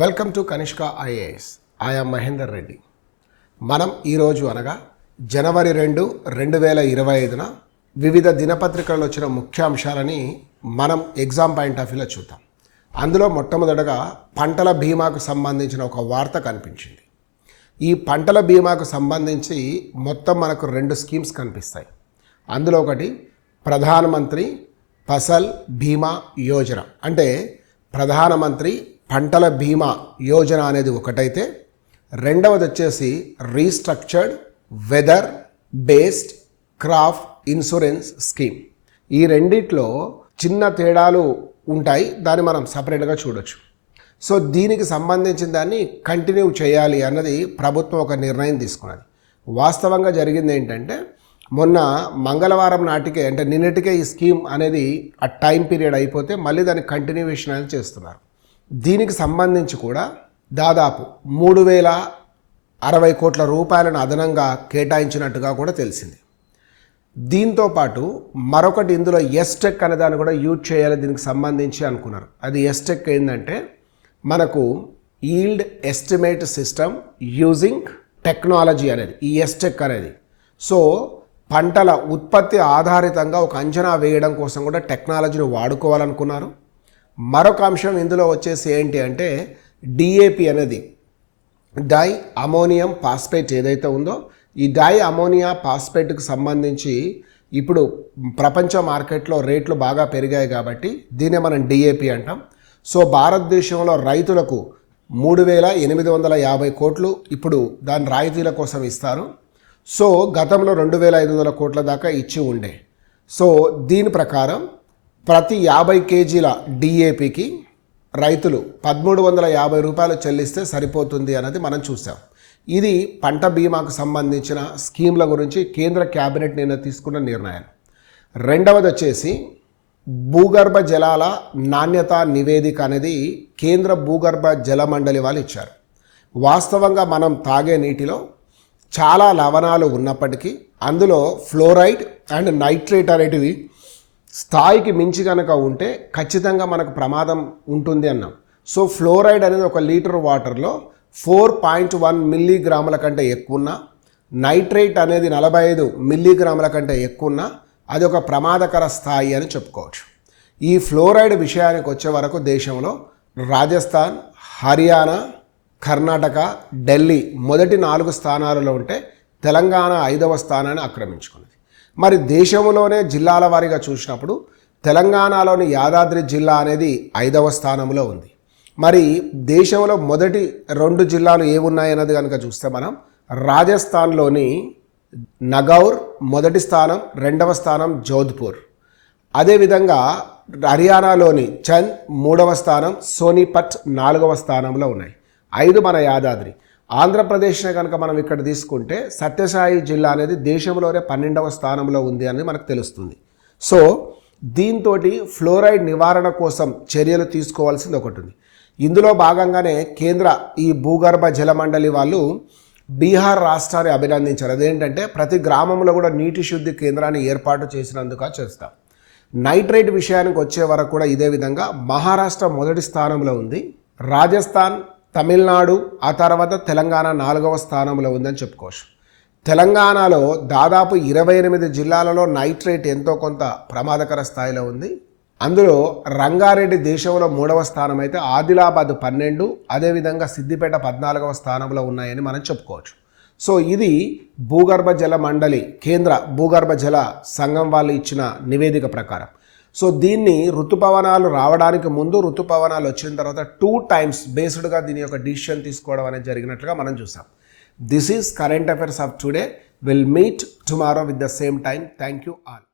Welcome to Kanishka IAS. I'm Mahender Reddy. మనం ఈరోజు అనగా జనవరి 2, 2025న వివిధ దినపత్రికల్లో వచ్చిన ముఖ్యాంశాలని మనం ఎగ్జామ్ పాయింట్ ఆఫ్ వ్యూలో చూద్దాం. అందులో మొట్టమొదటగా పంటల బీమాకు సంబంధించిన ఒక వార్త కనిపించింది. ఈ పంటల బీమాకు సంబంధించి మొత్తం మనకు 2 స్కీమ్స్ కనిపిస్తాయి. అందులో ఒకటి ప్రధానమంత్రి ఫసల్ బీమా యోజన, అంటే ప్రధానమంత్రి పంటల బీమా యోజన అనేది ఒకటైతే, రెండవది వచ్చేసి restructured weather based crop insurance scheme. ఈ రెండిట్లో చిన్న తేడాలు ఉంటాయి, దాన్ని మనం సపరేట్గా చూడొచ్చు. సో దీనికి సంబంధించిన దాన్ని కంటిన్యూ చేయాలి అన్నది ప్రభుత్వం ఒక నిర్ణయం తీసుకున్నది. వాస్తవంగా జరిగింది ఏంటంటే, మొన్న మంగళవారం నాటికే, అంటే నిన్నటికే ఈ స్కీమ్ అనేది ఆ టైం పీరియడ్ అయిపోతే మళ్ళీ దాన్ని కంటిన్యూవేషన్ అనేది చేస్తున్నారు. దీనికి సంబంధించి కూడా దాదాపు 3,060 కోట్ల రూపాయలను అదనంగా కేటాయించినట్టుగా కూడా తెలిసింది. దీంతోపాటు మరొకటి ఇందులో ఎస్టెక్ అనే దాన్ని కూడా యూజ్ చేయాలి దీనికి సంబంధించి అనుకున్నారు. అది ఎస్టెక్ ఏంటంటే మనకు yield estimate system using technology అనేది ఈ ఎస్టెక్ అనేది. సో పంటల ఉత్పత్తి ఆధారితంగా ఒక అంచనా వేయడం కోసం కూడా టెక్నాలజీని వాడుకోవాలనుకున్నారు. మరొక అంశం ఇందులో వచ్చేసి ఏంటి అంటే డిఏపి అనేది డై అమోనియం ఫాస్ఫేట్ ఏదైతే ఉందో, ఈ డై అమోనియా ఫాస్ఫేట్కి సంబంధించి ఇప్పుడు ప్రపంచ మార్కెట్లో రేట్లు బాగా పెరిగాయి కాబట్టి దీన్నే మనం డిఏపి అంటాం. సో భారతదేశంలో రైతులకు 3,850 కోట్లు ఇప్పుడు దాని రాయితీల కోసం ఇస్తారు. సో గతంలో 2,500 కోట్ల దాకా ఇచ్చి ఉండే. సో దీని ప్రకారం ప్రతి 50 కేజీల డిఏపికి రైతులు 1,350 రూపాయలు చెల్లిస్తే సరిపోతుంది అన్నది మనం చూసాం. ఇది పంట బీమాకు సంబంధించిన స్కీమ్ల గురించి కేంద్ర క్యాబినెట్ నిన్న తీసుకున్న నిర్ణయాలు. రెండవది వచ్చేసి భూగర్భ జలాల నాణ్యత నివేదిక అనేది కేంద్ర భూగర్భ జల మండలి వాళ్ళు ఇచ్చారు. వాస్తవంగా మనం తాగే నీటిలో చాలా లవణాలు ఉన్నప్పటికీ అందులో ఫ్లోరైడ్ అండ్ నైట్రేట్ అనేటివి స్థాయికి మించి కనుక ఉంటే ఖచ్చితంగా మనకు ప్రమాదం ఉంటుంది అన్నాం. సో ఫ్లోరైడ్ అనేది 1 లీటర్ వాటర్లో 4.1 మిల్లీగ్రాముల కంటే ఎక్కువ ఉన్నా, నైట్రేట్ అనేది 45 మిల్లీగ్రాముల కంటే ఎక్కువ ఉన్నా అది ఒక ప్రమాదకర స్థాయి అని చెప్పుకోవచ్చు. ఈ ఫ్లోరైడ్ విషయానికి వచ్చే వరకు దేశంలో రాజస్థాన్, హర్యానా, కర్ణాటక, ఢిల్లీ మొదటి 4 స్థానాలలో ఉంటే తెలంగాణ 5వ స్థానాన్ని ఆక్రమించుకుంది. మరి దేశంలోనే జిల్లాల వారీగా చూసినప్పుడు తెలంగాణలోని యాదాద్రి జిల్లా అనేది 5వ స్థానంలో ఉంది. మరి దేశంలో మొదటి 2 జిల్లాలు ఏమున్నాయన్నది కనుక చూస్తే మనం రాజస్థాన్లోని నగౌర్ మొదటి స్థానం, 2వ స్థానం జోధ్పూర్. అదేవిధంగా హర్యానాలోని చంద్ 3వ స్థానం, సోనిపట్ 4వ స్థానంలో ఉన్నాయి. 5 మన యాదాద్రి. ఆంధ్రప్రదేశ్నే కనుక మనం ఇక్కడ తీసుకుంటే సత్యసాయి జిల్లా అనేది దేశంలోనే 12వ స్థానంలో ఉంది అని మనకు తెలుస్తుంది. సో దీంతో ఫ్లోరైడ్ నివారణ కోసం చర్యలు తీసుకోవాల్సింది ఒకటి ఉంది. ఇందులో భాగంగానే కేంద్ర ఈ భూగర్భ జల మండలి వాళ్ళు బీహార్ రాష్ట్రాన్ని అభినందించారు. అదేంటంటే ప్రతి గ్రామంలో కూడా నీటి శుద్ధి కేంద్రాన్ని ఏర్పాటు చేసినందుకు చేస్తాం. నైట్రేట్ విషయానికి వచ్చే వరకు కూడా ఇదే విధంగా మహారాష్ట్ర మొదటి స్థానంలో ఉంది, రాజస్థాన్, తమిళనాడు, ఆ తర్వాత తెలంగాణ 4వ స్థానంలో ఉందని చెప్పుకోవచ్చు. తెలంగాణలో దాదాపు 28 జిల్లాలలో నైట్రేట్ ఎంతో కొంత ప్రమాదకర స్థాయిలో ఉంది. అందులో రంగారెడ్డి దేశంలో 3వ స్థానం అయితే ఆదిలాబాద్ 12, అదేవిధంగా సిద్దిపేట 14వ స్థానంలో ఉన్నాయని మనం చెప్పుకోవచ్చు. సో ఇది భూగర్భ జల మండలి, కేంద్ర భూగర్భ జల సంఘం వాళ్ళు ఇచ్చిన నివేదిక ప్రకారం. సో దీన్ని ఋతుపవనాలు రావడానికి ముందు, ఋతుపవనాలు వచ్చిన తర్వాత 2 times బేస్డ్గా దీని యొక్క డిసిషన్ తీసుకోవడం అనేది జరిగినట్లుగా మనం చూసాం. This is current affairs of today. Will meet tomorrow with the same time. Thank you all.